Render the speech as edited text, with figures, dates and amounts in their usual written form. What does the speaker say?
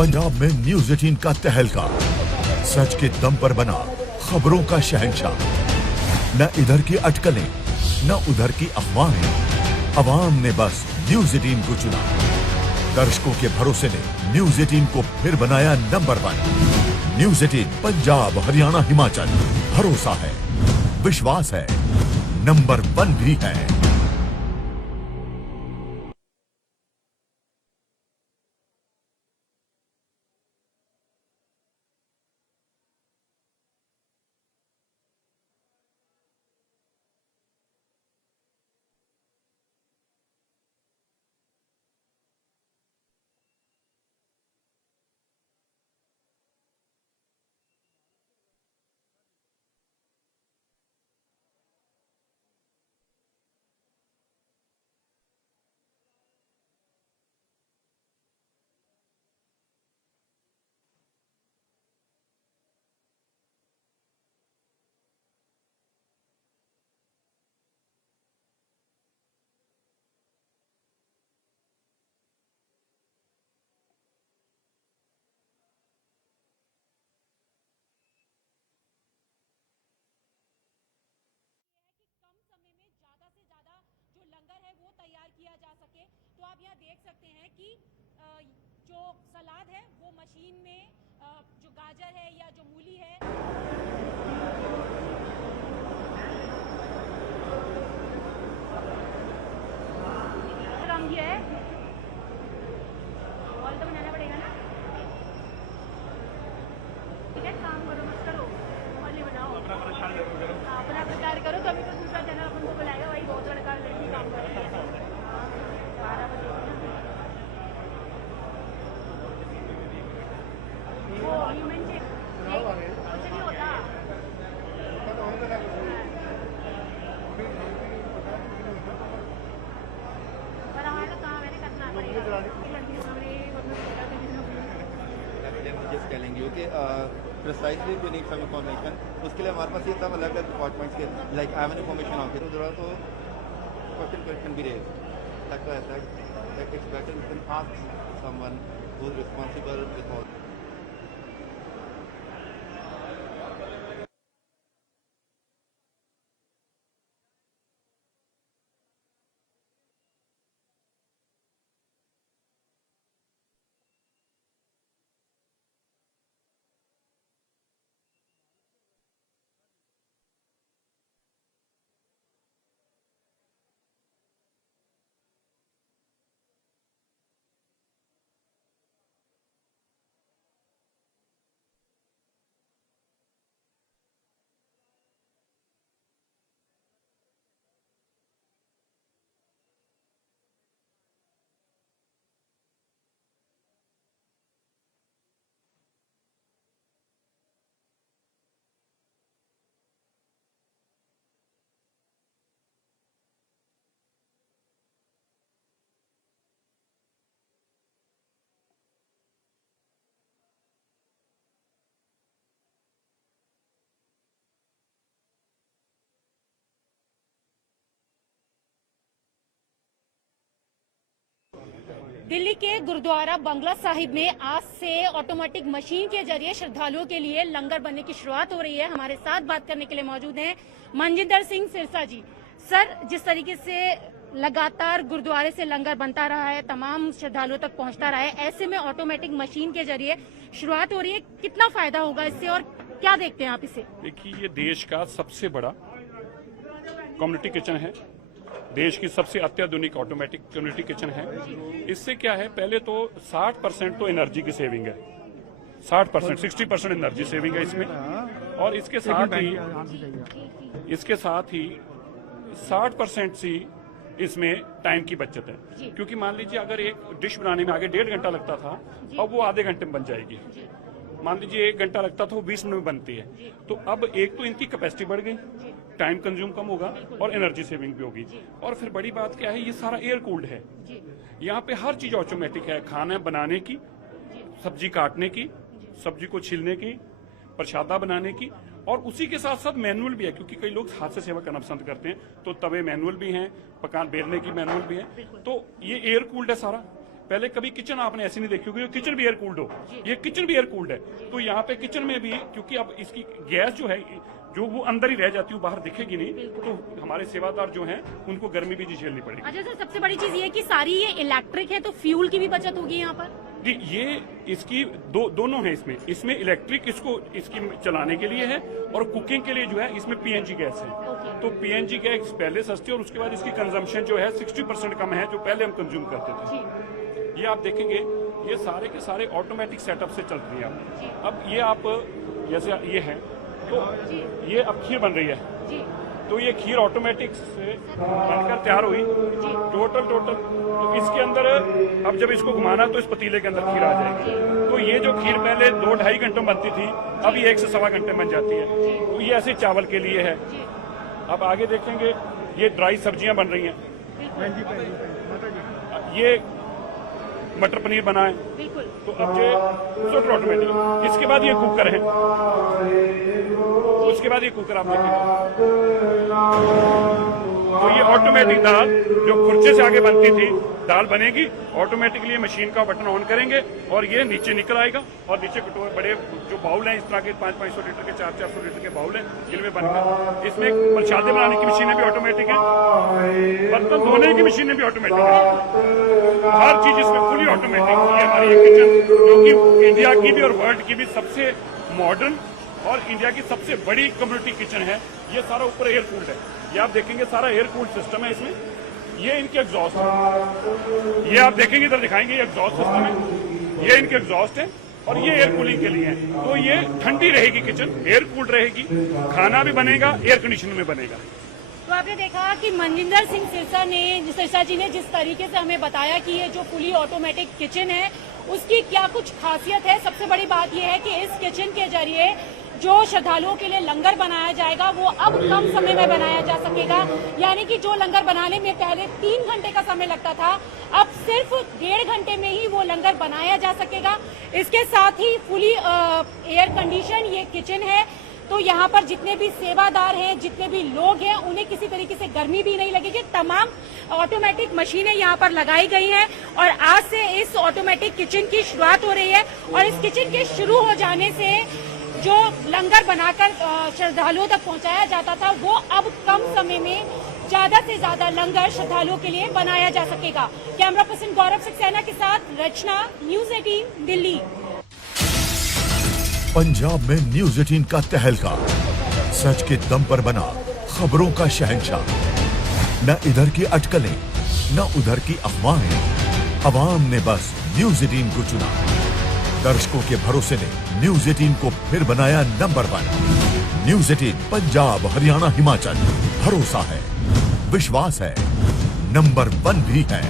पंजाब में न्यूज 18 का तहलका, सच के दम पर बना खबरों का शहंशाह। न इधर की अटकलें न उधर की अफवाहें, अवाम ने बस न्यूज 18 को चुना। दर्शकों के भरोसे ने न्यूज 18 को फिर बनाया नंबर 1। न्यूज 18 पंजाब, हरियाणा, हिमाचल, भरोसा है, विश्वास है, नंबर 1 भी है। लंगर है वो तैयार किया जा सके। तो आप यहाँ देख सकते हैं कि जो सलाद है वो मशीन में जो गाजर है या जो मूली है ये है ऑयल तो बनाना पड़ेगा ना। ठीक है, काम करो मत करो, ऑयल ही बनाओ, अपना प्रचार करो। तो अभी तो दूसरा चैनल अपन को बुलाएगा, भाई बहुत लड़का लड़की काम कर रही है। 12 बजे वो ह्यूमन कुछ नहीं होता। पर हमारा काम है करना पड़ेगा। just telling you कि precisely you need some information, उसके लिए हमारे पास ये सब अलग अलग डिपार्टमेंट्स के like I have an information office तो जरा तो question can be raised like that it's better you can ask someone who is responsible with all. Delhi के गुरुद्वारा बंगला साहिब में आज से ऑटोमेटिक मशीन के जरिए श्रद्धालुओं के लिए लंगर बनने की शुरुआत हो रही है। हमारे साथ बात करने के लिए मौजूद हैं मनजिंदर सिंह सिरसा जी। सर, जिस तरीके से लगातार गुरुद्वारे से लंगर बनता रहा है, तमाम श्रद्धालुओं तक पहुंचता रहा है, ऐसे में ऑटोमेटिक मशीन के जरिए शुरुआत हो रही है, कितना फायदा होगा इससे और क्या देखते हैं आप इसे? देखिए, ये देश का सबसे बड़ा कम्युनिटी किचन है, देश की सबसे अत्याधुनिक ऑटोमेटिक कम्युनिटी किचन है। इससे क्या है, पहले तो 60% तो एनर्जी की सेविंग है, 60% 60% एनर्जी सेविंग है इसमें, और इसके साथ ही 60% सी इसमें टाइम की बचत है। क्योंकि मान लीजिए अगर एक डिश बनाने में आगे 1.5 घंटा लगता था, अब वो आधे घंटे में बन जाएगी। मान लीजिए 1 घंटा लगता था, वो 20 मिनट में बनती है। तो अब एक तो इनकी कैपेसिटी बढ़ गई, टाइम कंज्यूम कम होगा और एनर्जी सेविंग भी होगी। और फिर बड़ी बात क्या है, ये सारा एयर कूल्ड है, यहाँ पे हर चीज ऑटोमेटिक है, खाना बनाने की, सब्जी काटने की, सब्जी को छीलने की, प्रसादा बनाने की, और उसी के साथ साथ मैनुअल भी है, क्योंकि कई लोग हाथ से सेवा करना पसंद करते हैं, तो तवे मैनुअल भी हैं, पकान बेलने की मैनुअल भी है। तो ये एयर कूल्ड है सारा, पहले कभी किचन आपने ऐसी नहीं देखी होगी, किचन भी एयर कूल्ड हो, ये किचन भी एयर कूल्ड है। तो यहाँ पे किचन में भी, क्योंकि अब इसकी गैस जो है जो वो अंदर ही रह जाती है, बाहर दिखेगी नहीं, तो हमारे सेवादार जो हैं उनको गर्मी भी नहीं झेलनी पड़ेगी। अच्छा सर, सबसे बड़ी चीज ये है कि सारी ये इलेक्ट्रिक है, तो फ्यूल की भी बचत होगी यहाँ पर। जी, ये इसकी दोनों है इसमें इलेक्ट्रिक इसकी चलाने के लिए है, और कुकिंग के लिए जो है इसमें पीएनजी गैस है। तो पीएनजी गैस पहले सस्ती, और उसके बाद इसकी कंजम्पशन जो है 60% कम है जो पहले हम कंज्यूम करते थे। ये आप देखेंगे ये सारे के सारे ऑटोमेटिक सेटअप से चल रही है। अब ये आप जैसे ये है, तो ये अब खीर बन रही है, तो ये खीर ऑटोमेटिक से बनकर तैयार हुई टोटल। तो इसके अंदर अब जब इसको घुमाना तो इस पतीले के अंदर खीर आ जाएगी। तो ये जो खीर पहले 2-2.5 घंटों में बनती थी, अब ये 1 से सवा घंटे बन जाती है। तो ये ऐसे चावल के लिए है। अब आगे देखेंगे ये ड्राई सब्जियां बन रही हैं, ये मटर पनीर बना है, तो अब ये ऑटोमेटिक। इसके बाद ये कुकर है, उसके बाद ये कुकर आप देखेंगे, तो ये ऑटोमेटिक दाल जो खुर्चे से आगे बनती थी, दाल बनेगी ऑटोमेटिकली, मशीन का बटन ऑन करेंगे और ये नीचे निकल आएगा। और नीचे कटोरे बड़े जो बाउल हैं, इस तरह के 500-500 लीटर के 400-400 लीटर के बाउल हैं, जिनमें बनकर इसमें प्रसादे बनाने की मशीनें भी ऑटोमेटिक हैं, बर्तन धोने की मशीनें भी ऑटोमेटिक हैं, हर चीज इसमें फुली ऑटोमेटिक। ये हमारी एक किचन जो कि इंडिया की भी और वर्ल्ड की भी सबसे मॉडर्न और इंडिया की सबसे बड़ी कम्युनिटी किचन है। ये सारा ऊपर एयर कूल्ड है, ये आप देखेंगे सारा एयर कूल्ड सिस्टम है इसमें। ये इनके एग्जॉस्ट है, ये आप देखेंगे इधर दिखाएंगे, ये एग्जॉस्ट सिस्टम है, ये इनके एग्जॉस्ट है, और ये एयर कूलिंग के लिए है। तो ये ठंडी रहेगी किचन, एयर कूल्ड रहेगी, खाना भी बनेगा एयर कंडीशन में बनेगा। तो आपने देखा कि मनजिंदर सिंह सिरसा जी ने जिस तरीके से हमें बताया कि ये जो फुली ऑटोमेटिक किचन है उसकी क्या कुछ खासियत है। सबसे बड़ी बात यह है कि इस किचन के जरिए जो श्रद्धालुओं के लिए लंगर बनाया जाएगा वो अब कम समय में बनाया जा सकेगा। यानी कि जो लंगर बनाने में पहले 3 घंटे का समय लगता था, अब सिर्फ 1.5 घंटे में ही वो लंगर बनाया जा सकेगा। इसके साथ ही फुली एयर कंडीशन ये किचन है, तो यहाँ पर जितने भी सेवादार हैं, जितने भी लोग हैं, उन्हें किसी तरीके से गर्मी भी नहीं लगेगी। तमाम ऑटोमेटिक मशीनें यहाँ पर लगाई गई हैं और आज से इस ऑटोमेटिक किचन की शुरुआत हो रही है। और इस किचन के शुरू हो जाने से जो लंगर बनाकर श्रद्धालुओं तक पहुँचाया जाता था, वो अब कम समय में ज्यादा से ज्यादा लंगर श्रद्धालुओं के लिए बनाया जा सकेगा। कैमरा पर्सन गौरव सक्सेना के साथ रचना, न्यूज़ 18 दिल्ली। पंजाब में न्यूज़ 18 का तहलका, सच के दम पर बना खबरों का शहंशाह। न इधर की अटकलें, न उधर की अफवाहें, अवाम ने बस न्यूज़ 18 को चुना। दर्शकों के भरोसे ने न्यूज़ 18 को फिर बनाया नंबर 1। न्यूज़ 18 पंजाब, हरियाणा, हिमाचल, भरोसा है, विश्वास है, नंबर 1 भी है।